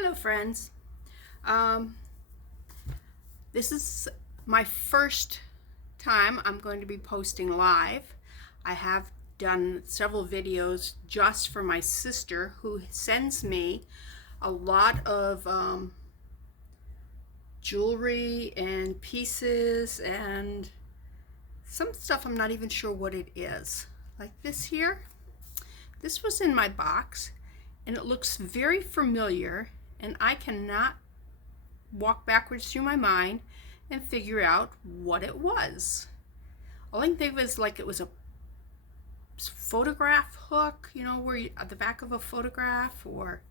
Hello friends. Um, this is my first time I'm going to be posting live. I have done several videos just for my sister who sends me a lot of jewelry and pieces and some stuff I'm not even sure what it is. Like this here. This was in my box and it looks very familiar and I cannot walk backwards through my mind and figure out what it was. All I can think of is like it was a photograph hook, you know, where you, at the back of a photograph, or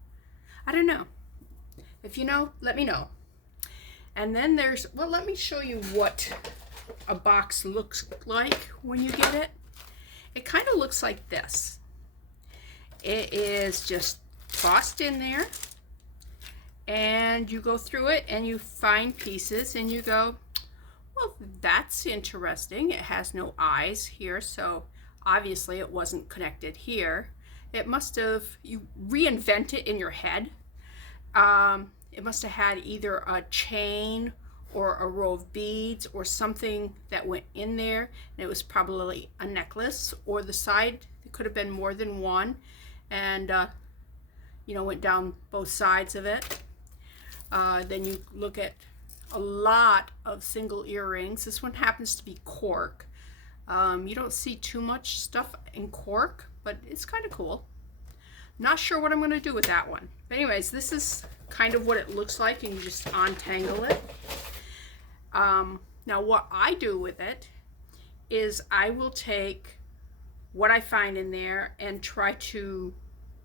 I don't know. If you know, let me know. And then there's, well, let me show you what a box looks like when you get it. It kind of looks like this. It is just tossed in there and you go through it and you find pieces and you go, well, that's interesting. It has no eyes here, so obviously it wasn't connected here. It must have, you reinvent it in your head. It must have had either a chain or a row of beads or something that went in there, and it was probably a necklace, or the side, it could have been more than one, and you know, went down both sides of it. Then you look at a lot of single earrings. This one happens to be cork. You don't see too much stuff in cork, but it's kind of cool. Not sure what I'm going to do with that one. But anyways, this is kind of what it looks like, and you just untangle it. Now what I do with it is I will take what I find in there and try to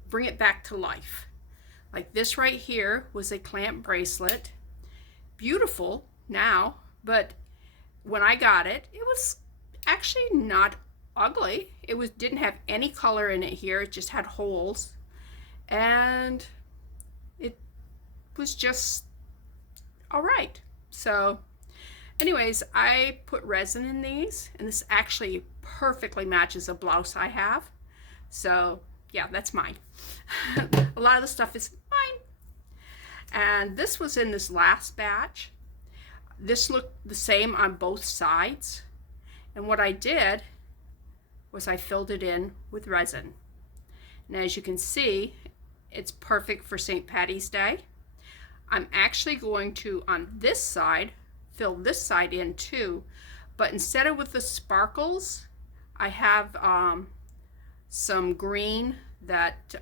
bring it back to life. Like this right here was a clamp bracelet. Beautiful now, but when I got it, it was actually not ugly. It didn't have any color in it here. It just had holes, and it was just all right. So anyways, I put resin in these, and this actually perfectly matches a blouse I have. So yeah, that's mine. A lot of the stuff is mine. And this was in this last batch. This looked the same on both sides. And what I did was I filled it in with resin. And as you can see, it's perfect for St. Patty's Day. I'm actually going to, on this side, fill this side in too. But instead of with the sparkles, I have some green that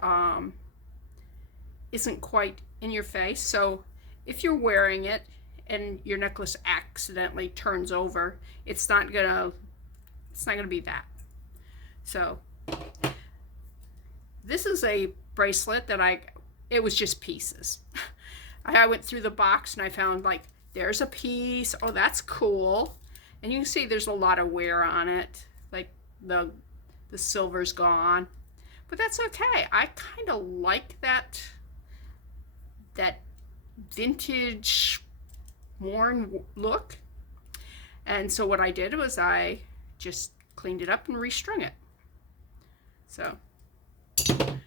isn't quite in your face. So if you're wearing it and your necklace accidentally turns over, it's not gonna be that. So this is a bracelet that it was just pieces. I went through the box and I found, like, there's a piece. Oh, that's cool. And you can see there's a lot of wear on it. Like the silver's gone. But that's okay. I kind of like that vintage worn look. And so what I did was I just cleaned it up and restrung it. So, all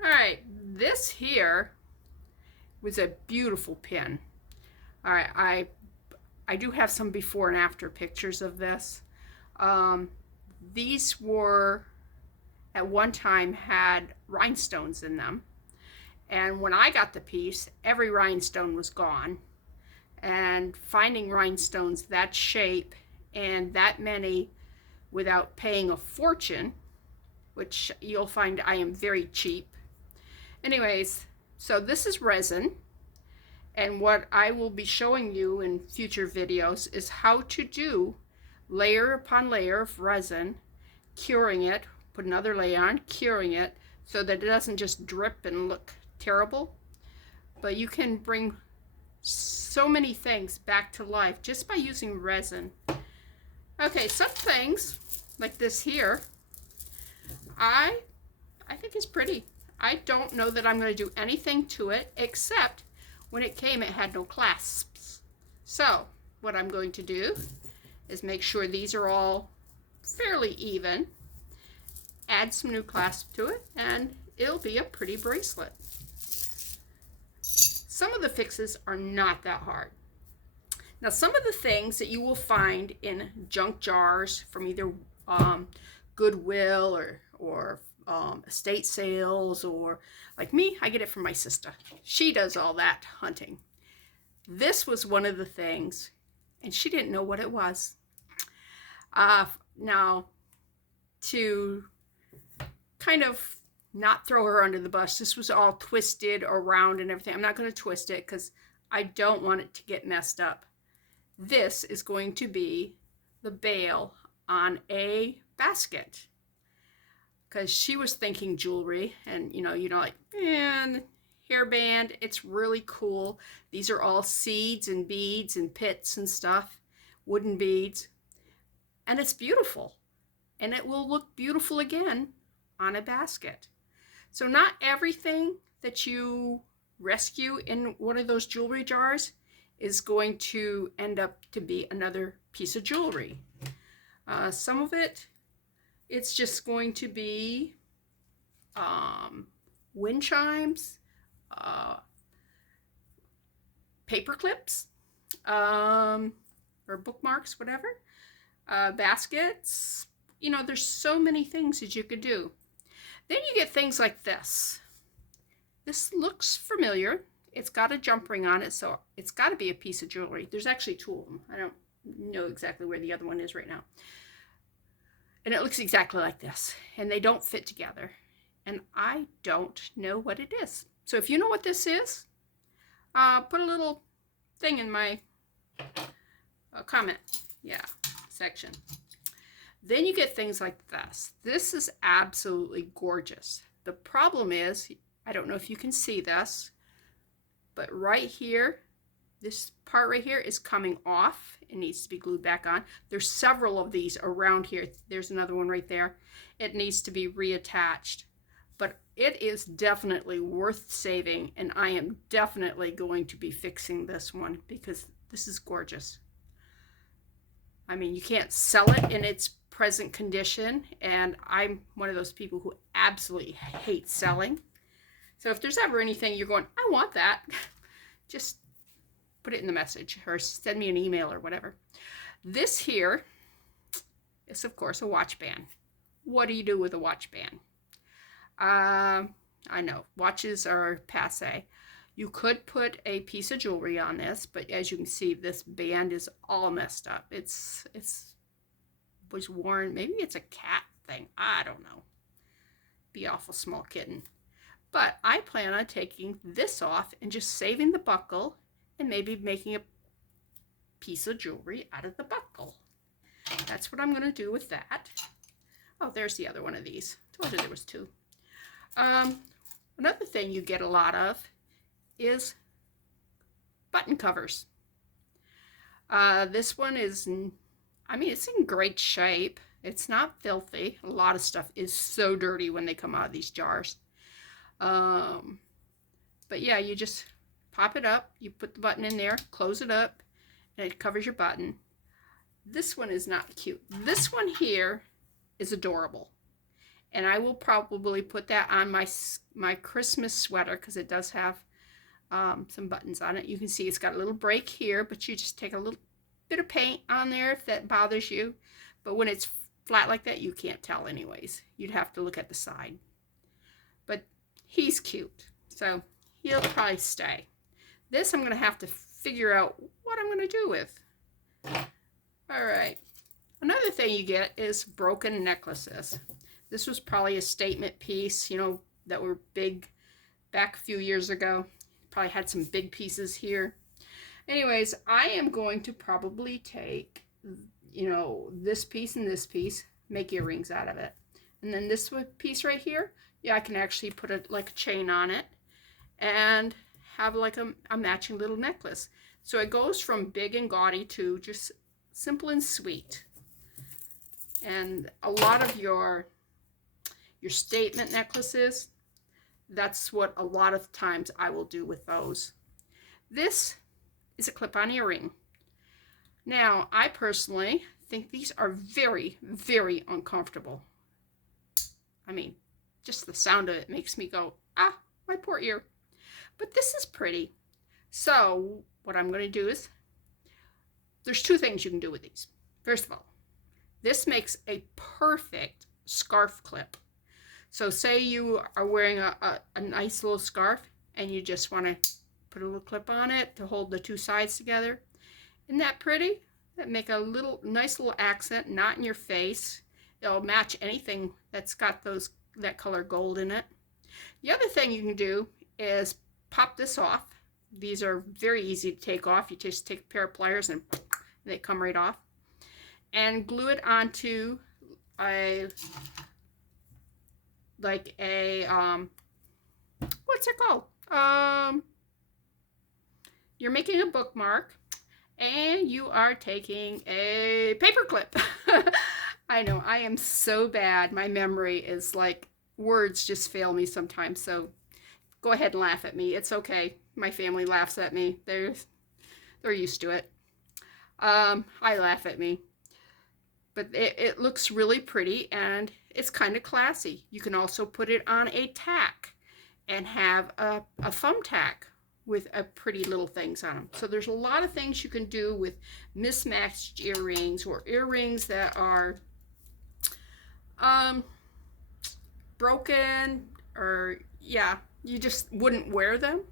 right, this here was a beautiful pin. All right, I do have some before and after pictures of this. These were, at one time, had rhinestones in them. And when I got the piece, every rhinestone was gone. And finding rhinestones that shape and that many without paying a fortune, which you'll find I am very cheap. Anyways, so this is resin. And what I will be showing you in future videos is how to do layer upon layer of resin, curing it, put another layer on, curing it, so that it doesn't just drip and look terrible. But you can bring so many things back to life just by using resin. Okay, some things, like this here, I think is pretty. I don't know that I'm going to do anything to it, except when it came, it had no clasps. So what I'm going to do is make sure these are all fairly even, add some new clasp to it, and it'll be a pretty bracelet. some of the fixes are not that hard. Now, some of the things that you will find in junk jars from either Goodwill or estate sales, or like me, I get it from my sister. She does all that hunting. This was one of the things, and she didn't know what it was. Now, to kind of not throw her under the bus, this was all twisted around and everything. I'm not going to twist it because I don't want it to get messed up. This is going to be the bail on a basket, because she was thinking jewelry, and like, and hairband, it's really cool. These are all seeds and beads and pits and stuff, wooden beads, and it's beautiful, and it will look beautiful again on a basket. So not everything that you rescue in one of those jewelry jars is going to end up to be another piece of jewelry. Some of it, it's just going to be wind chimes, paper clips, or bookmarks, whatever, baskets. There's so many things that you could do. Then you get things like this. This looks familiar. It's got a jump ring on it, so it's got to be a piece of jewelry. There's actually two of them. I don't know exactly where the other one is right now. And it looks exactly like this. And they don't fit together. And I don't know what it is. So if you know what this is, put a little thing in my comment section. Then you get things like this. This is absolutely gorgeous. The problem is, I don't know if you can see this, but right here, this part right here is coming off. It needs to be glued back on. There's several of these around here. There's another one right there. It needs to be reattached. But it is definitely worth saving, and I am definitely going to be fixing this one because this is gorgeous. I mean, you can't sell it in its present condition, and I'm one of those people who absolutely hate selling. So if there's ever anything you're going, I want that, just put it in the message or send me an email or whatever. This here is, of course, a watch band. What do you do with a watch band? I know, watches are passe. You could put a piece of jewelry on this, but as you can see, this band is all messed up. It was worn. Maybe it's a cat thing. I don't know. Be awful small kitten. But I plan on taking this off and just saving the buckle and maybe making a piece of jewelry out of the buckle. That's what I'm going to do with that. Oh, there's the other one of these. Told you there was two. Another thing you get a lot of is button covers. This one is, it's in great shape. It's not filthy. A lot of stuff is so dirty when they come out of these jars. But yeah, you just pop it up, you put the button in there, close it up, and it covers your button. This one is not cute. This one here is adorable. And I will probably put that on my Christmas sweater because it does have some buttons on it. You can see it's got a little break here, but you just take a little bit of paint on there if that bothers you. But when it's flat like that, you can't tell anyways. You'd have to look at the side. But he's cute, so he'll probably stay. This I'm going to have to figure out what I'm going to do with. All right. Another thing you get is broken necklaces. This was probably a statement piece, that were big back a few years ago. Probably had some big pieces here. Anyways, I am going to probably take, this piece and this piece, make earrings out of it. And then this piece right here, I can actually put a chain on it and have like a matching little necklace. So it goes from big and gaudy to just simple and sweet. And a lot of your statement necklaces, that's what a lot of times I will do with those. This is a clip-on earring. Now, I personally think these are very, very uncomfortable. I mean, just the sound of it makes me go, my poor ear. But this is pretty. So what I'm going to do is, there's two things you can do with these. First of all, this makes a perfect scarf clip. So say you are wearing a nice little scarf and you just want to put a little clip on it to hold the two sides together. Isn't that pretty? That make a nice little accent, not in your face. It'll match anything that's got that color gold in it. The other thing you can do is pop this off. These are very easy to take off. You just take a pair of pliers and they come right off. And glue it onto what's it called? You're making a bookmark and you are taking a paper clip. I know, I am so bad. My memory is like, words just fail me sometimes. So go ahead and laugh at me. It's okay. My family laughs at me. They're used to it. I laugh at me. But it looks really pretty and it's kind of classy. You can also put it on a tack and have a thumbtack with a pretty little things on them. So there's a lot of things you can do with mismatched earrings, or earrings that are broken, or yeah, you just wouldn't wear them.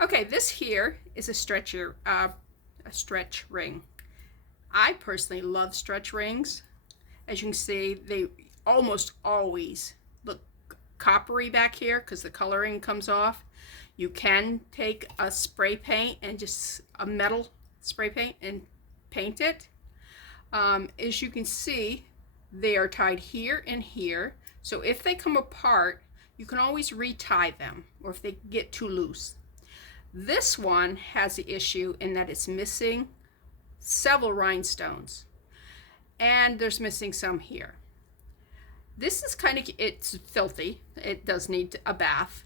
Okay, this here is a stretch ring. I personally love stretch rings. As you can see, they almost always look coppery back here because the coloring comes off. You can take a spray paint and just a metal spray paint and paint it. As you can see, they are tied here and here. So if they come apart, you can always retie them, or if they get too loose. This one has the issue in that it's missing several rhinestones, and there's missing some here. This is kind of, it's filthy. It does need a bath.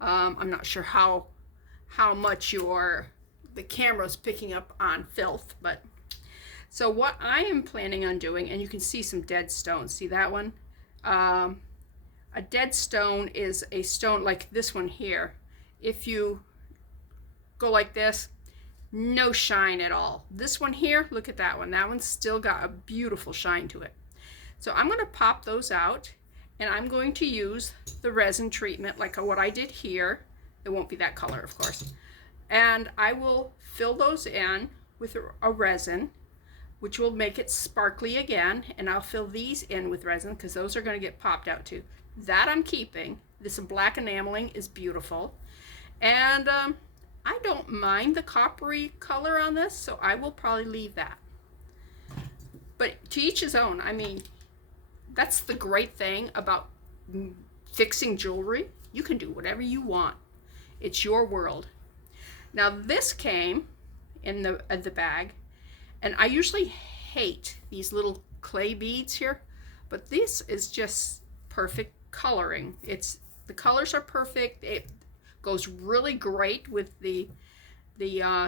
I'm not sure how much the camera's picking up on filth, but so what I am planning on doing, and you can see some dead stones. See that one? A dead stone is a stone like this one here. If you go like this, no shine at all. This one here, look at that one. That one's still got a beautiful shine to it. So I'm going to pop those out, and I'm going to use the resin treatment like what I did here. It won't be that color, of course. And I will fill those in with a resin, which will make it sparkly again. And I'll fill these in with resin because those are going to get popped out too. That I'm keeping. This black enameling is beautiful. And I don't mind the coppery color on this, so I will probably leave that. But to each his own. I mean, that's the great thing about fixing jewelry. You can do whatever you want. It's your world. Now this came in the bag, and I usually hate these little clay beads here, but this is just perfect coloring. The colors are perfect. It goes really great with the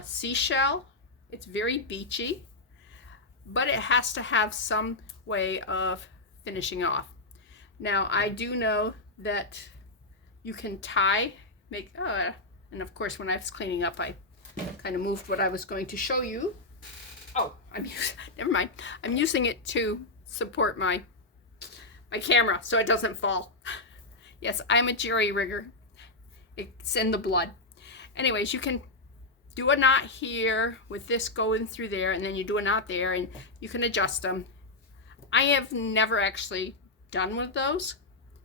seashell. It's very beachy, but it has to have some way of finishing off. Now I do know that you can and of course when I was cleaning up, I kind of moved what I was going to show you. Oh, never mind. I'm using it to support my camera so it doesn't fall. Yes, I'm a jerry rigger. It's in the blood. Anyways, you can do a knot here with this going through there, and then you do a knot there, and you can adjust them. I have never actually done one of those,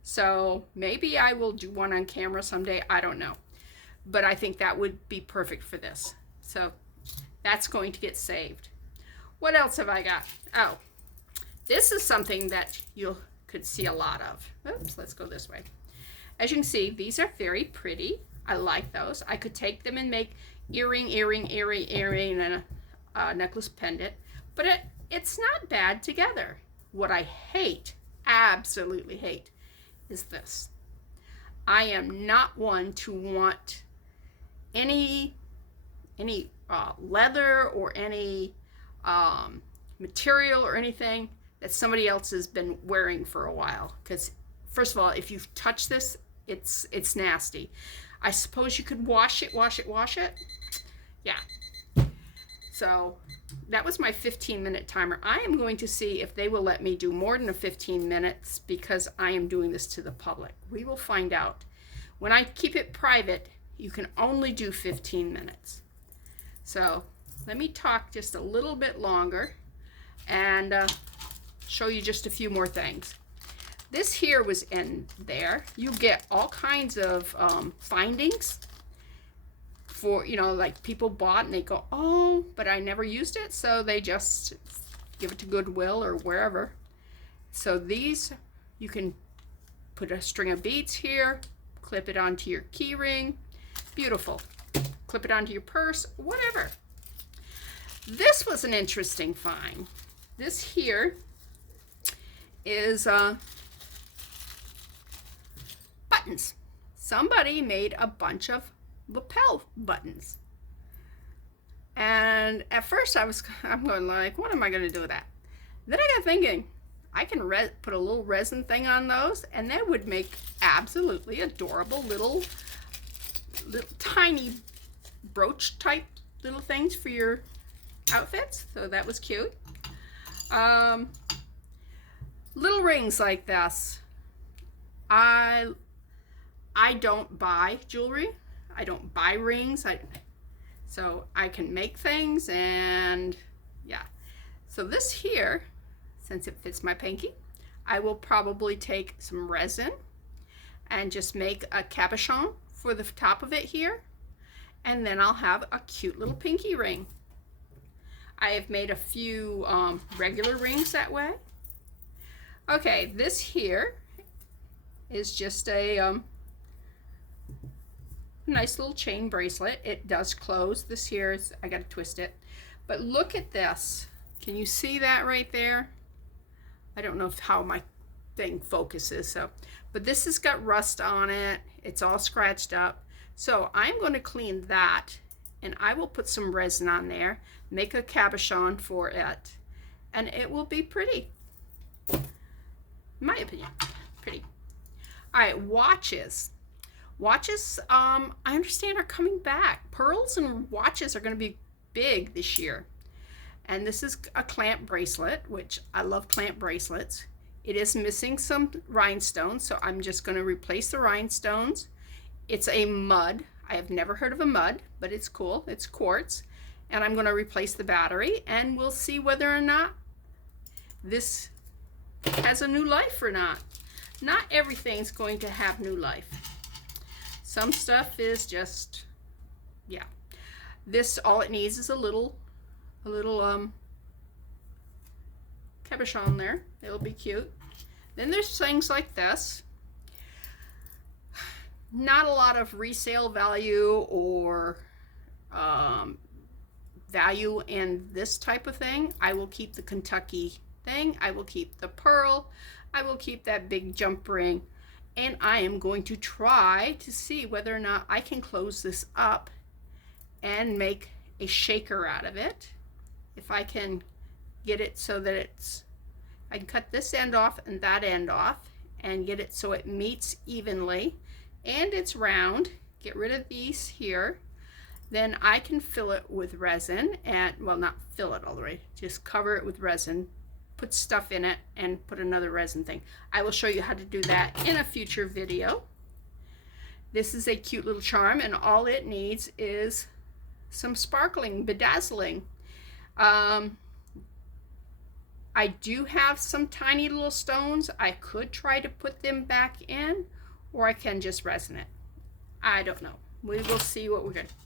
so maybe I will do one on camera someday. I don't know, but I think that would be perfect for this. So that's going to get saved. What else have I got? Oh, this is something that you could see a lot of. Oops, let's go this way. As you can see, these are very pretty. I like those. I could take them and make earring, and a necklace pendant, but it's not bad together. What I hate, absolutely hate, is this. I am not one to want any leather or any material or anything that somebody else has been wearing for a while, because first of all, if you touch this, it's nasty. I suppose you could wash it. Yeah. So that was my 15-minute timer. I am going to see if they will let me do more than a 15 minutes because I am doing this to the public. We will find out. When I keep it private, you can only do 15 minutes. So let me talk just a little bit longer and show you just a few more things. This here was in there. You get all kinds of findings for, you know, like people bought and they go, oh, but I never used it, so they just give it to Goodwill or wherever. So these, you can put a string of beads here, clip it onto your key ring, beautiful. Clip it onto your purse, whatever. This was an interesting find. This here is buttons. Somebody made a bunch of lapel buttons. And at first I'm going like, what am I going to do with that? Then I got thinking, I can put a little resin thing on those, and that would make absolutely adorable little tiny brooch type little things for your outfits. So that was cute. Little rings like this. I don't buy jewelry. I don't buy rings. So I can make things, and yeah. So this here, since it fits my pinky, I will probably take some resin and just make a cabochon for the top of it here, and then I'll have a cute little pinky ring. I have made a few regular rings that way. Okay, this here is just a nice little chain bracelet. It does close. This here is, I gotta twist it. But look at this. Can you see that right there? I don't know how my thing focuses, so, but this has got rust on it. It's all scratched up. So I'm going to clean that, and I will put some resin on there, make a cabochon for it, and it will be pretty. In my opinion, pretty. All right, watches. Watches, I understand, are coming back. Pearls and watches are going to be big this year. And this is a clamp bracelet, which I love clamp bracelets. It is missing some rhinestones, so I'm just going to replace the rhinestones. It's a mud. I have never heard of a mud, but it's cool. It's quartz. And I'm going to replace the battery, and we'll see whether or not this has a new life or not. Not everything's going to have new life. Some stuff is just, yeah. This, all it needs is a little cabochon there. It'll be cute. Then there's things like this. Not a lot of resale value or value in this type of thing. I will keep the Kentucky thing. I will keep the pearl. I will keep that big jump ring. And I am going to try to see whether or not I can close this up and make a shaker out of it. If I can get it so that it's, I can cut this end off and that end off and get it so it meets evenly and it's round. Get rid of these here. Then I can fill it with resin, and, well, not fill it all the way, just cover it with resin, put stuff in it, and put another resin thing. I will show you how to do that in a future video. This is a cute little charm, and all it needs is some sparkling, bedazzling. I do have some tiny little stones. I could try to put them back in, or I can just resin it. I don't know. We will see what we're going to do.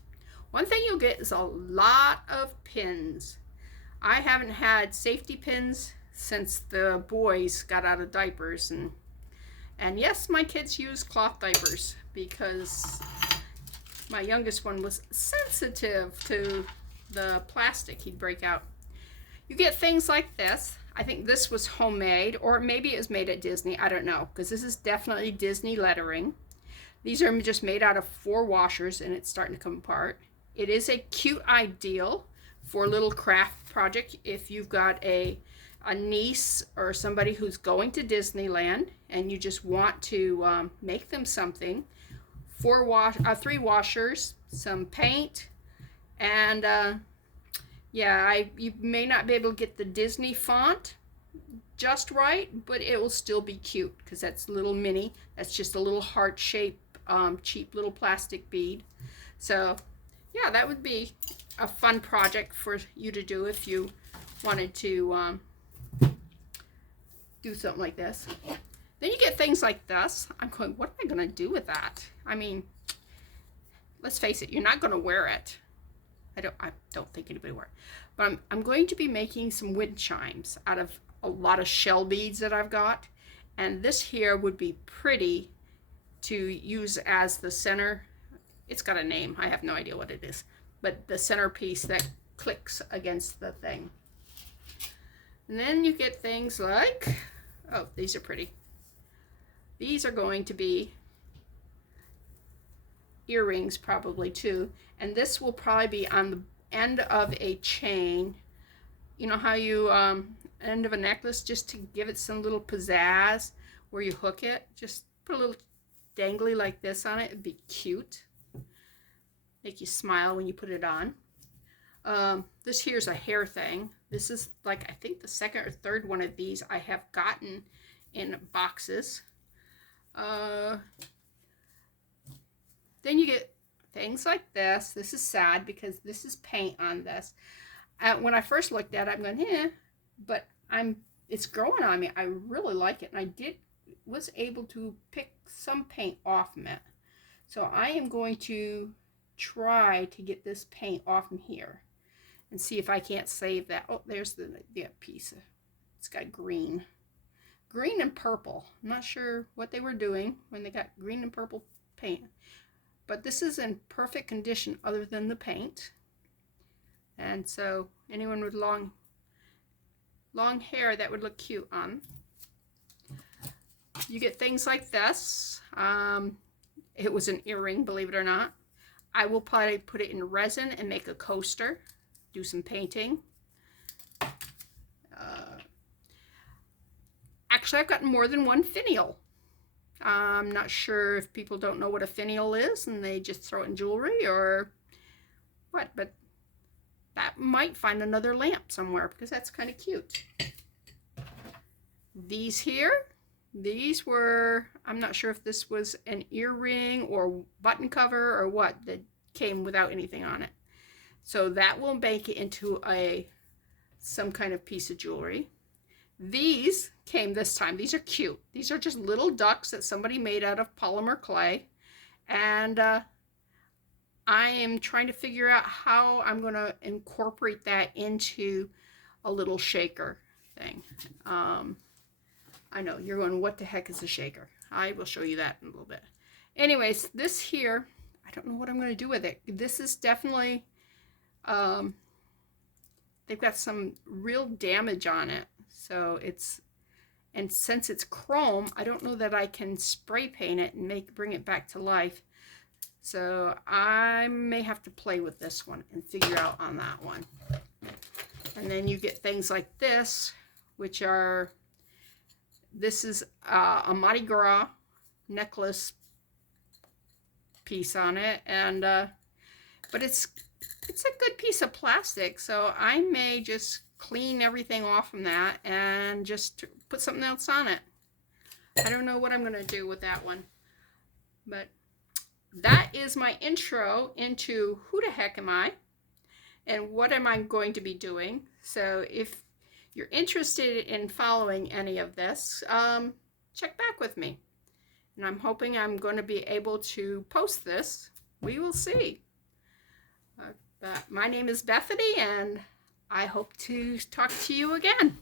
One thing you'll get is a lot of pins. I haven't had safety pins since the boys got out of diapers, and yes, my kids use cloth diapers because my youngest one was sensitive to the plastic. He'd break out. You get things like this. I think this was homemade, or maybe it was made at Disney. I don't know, because this is definitely Disney lettering. These are just made out of 4 washers, and it's starting to come apart. It is a cute ideal for a little craft project if you've got a niece or somebody who's going to Disneyland and you just want to make them something three washers, some paint, and yeah, you may not be able to get the Disney font just right, but it will still be cute because that's little mini. That's just a little heart shape, cheap little plastic bead. So yeah, that would be a fun project for you to do if you wanted to do something like this. Then you get things like this. I'm going, what am I going to do with that? I mean, let's face it, you're not going to wear it. I don't think anybody wear it. But I'm going to be making some wind chimes out of a lot of shell beads that I've got. And this here would be pretty to use as the center. It's got a name. I have no idea what it is. But the centerpiece that clicks against the thing. And then you get things like, oh, these are pretty. These are going to be earrings probably too. And this will probably be on the end of a chain. You know how you, end of a necklace, just to give it some little pizzazz where you hook it. Just put a little dangly like this on it. It'd be cute. Make you smile when you put it on. This here's a hair thing. This is like, I think the second or third one of these I have gotten in boxes. Then you get things like this. This is sad because this is paint on this. When I first looked at it, I'm going, eh, but it's growing on me. I really like it, and I was able to pick some paint off of it. So I am going to try to get this paint off from here and see if I can't save that. Oh, there's the piece. It's got green and purple. I'm not sure what they were doing when they got green and purple paint, but this is in perfect condition other than the paint. And so anyone with long hair, that would look cute on. You get things like this. It was an earring, believe it or not. I will probably put it in resin and make a coaster, do some painting. Actually, I've gotten more than one finial. I'm not sure if people don't know what a finial is and they just throw it in jewelry or what, but that might find another lamp somewhere because that's kind of cute. These here, these were, I'm not sure if this was an earring or button cover or what, that came without anything on it. So that will make it into some kind of piece of jewelry. These came this time. These are cute. These are just little ducks that somebody made out of polymer clay. And I am trying to figure out how I'm going to incorporate that into a little shaker thing. I know, you're going, what the heck is a shaker? I will show you that in a little bit. Anyways, this here, I don't know what I'm going to do with it. This is definitely, they've got some real damage on it. So and since it's chrome, I don't know that I can spray paint it and bring it back to life. So I may have to play with this one and figure out on that one. And then you get things like this, which are, this is a Mardi Gras necklace piece on it, and but it's a good piece of plastic, so I may just clean everything off from that and just put something else on it. I don't know what I'm going to do with that one, but that is my intro into who the heck am I and what am I going to be doing. So if you're interested in following any of this, check back with me. And I'm hoping I'm going to be able to post this. We will see. But my name is Bethany, and I hope to talk to you again.